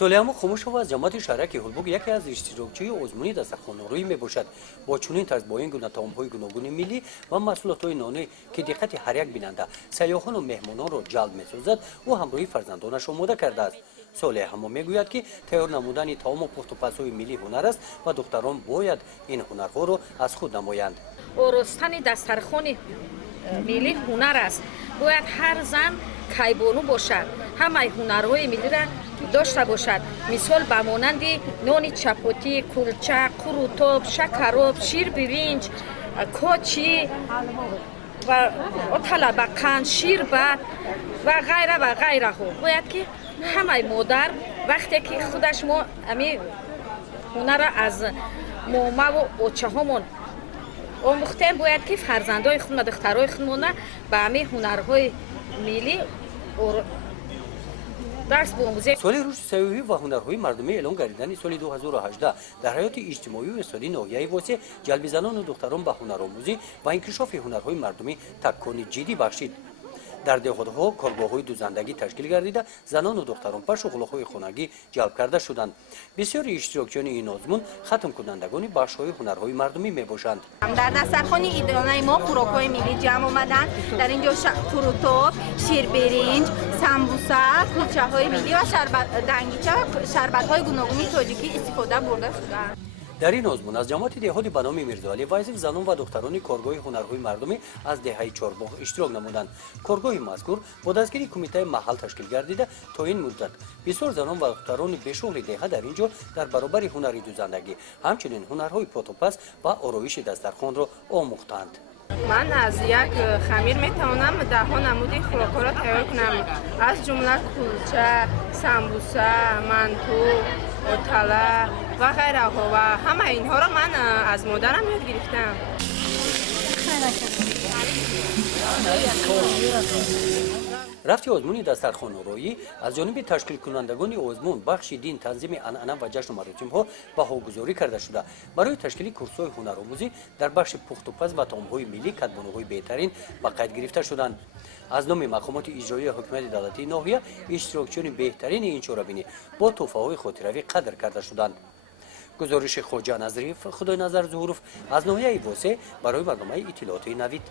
солиҳамо хомӯшова аз ҷамоати шаҳраки ҳулбуг яке аз иштирокчиҳои озмуни дастархонорӯӣ мебошад. Бо чунин тарз бо ин гуна таомҳои гуногуни миллӣ ва маҳсулотҳои нонӣ ки диққати ҳар як бинанда сайёҳону меҳмононро ҷалб месозад, ӯ ҳамроҳи фарзандонаш омода кардааст. солиҳамо мегӯяд ки тайёр намудани таому пухтупазҳои миллӣ ҳунар аст ва духтарон бояд ин ҳунарҳоро аз худ намоянд. оростани дастархони миллӣ ҳунар аст. бояд ҳар зан кайбону бошад, ҳамаи ҳунарҳои миллиро дошта бошад. мисол ба монанди нони чапотӣ, кулча, қурутоб, шакароб, ширбиринҷ, кочи ва талабақанд, ширбат ва ғайраҳо. бояд ки ҳамаи модар вақте ки худаш мо ами ҳунара аз момаву очаҳомон омӯхтем, бояд ки фарзандои худ ва духтарои худмона ба ҳамаи ҳунарҳои миллӣ дарс биомӯзем. соли рушди сайёҳӣ ва ҳунарҳои мардумӣ эълон гардидани соли 2018 дар ҳаёти иҷтимоиву иқтисодии ноҳияи восеъ ҷалби занону духтарон ба ҳунаромӯзӣ ва инкишофи ҳунарҳои мардумӣ такони ҷиддӣ бахшид. дар деҳотҳо коргоҳҳои дузандагӣ ташкил гардида занону духтарон ба шуғулҳои хонагӣ ҷалб карда шуданд. бисёри иштирокчиёни ин озмун хатмкунандагони бахшҳои ҳунарҳои мардумӣ мебошанд. дар дастархони идонаи мо хӯрокҳои миллӣ ҷамъ омаданд. дар ин ҷо курутоб, ширбиринҷ, самбуса, кулчаҳои миллӣ ва дангича шарбатҳои гуногуни тоҷикӣ истифода бурда шуданд. дар ин озмун аз ҷамоати деҳоти ба номи Мирзоалӣ Вайзов занон ва духтарони коргоҳи ҳунарҳои мардумӣ аз деҳаи Чорбоғ иштирок намуданд. коргоҳи мазкур бо дастгири кумитаи маҳал ташкил гардида то ин муддат бисёр занон ва духтарони бешуғли деҳа дар ин ҷо дар баробари ҳунари дузандагӣ ҳамчунин ҳунарҳои потупаз ва ороиши дастархонро омӯхтанд. ман аз як хамир метавонам даҳҳо намуди хӯрокҳоро тайёр кунам, аз ҷумла кулча, самбуса, манту, отала ва ғайраҳо, ва ҳамаи инҳоро ман аз модарам ёд гирифтам. рафти озмуни дастархонороӣ аз ҷониби ташкилкунандагони озмун бахши дин танзими анъана ва ҷашну маросимҳо баҳогузорӣ карда шуда барои ташкили курсҳои ҳунаромӯзӣ дар бахши пухтупаз ва таомҳои миллӣ кадбонуҳои беҳтарин ба қайд гирифта шуданд. аз номи мақомоти иҷроии ҳокимияти давлатии ноҳия иштирокчиёни беҳтарини ин чорабинӣ бо тӯҳфаҳои хотиравӣ қадр карда шуданд. гузориши хоҷа Назриев, Худойназар Зуҳуров аз ноҳияи восеъ барои барномаи иттилооти Навид.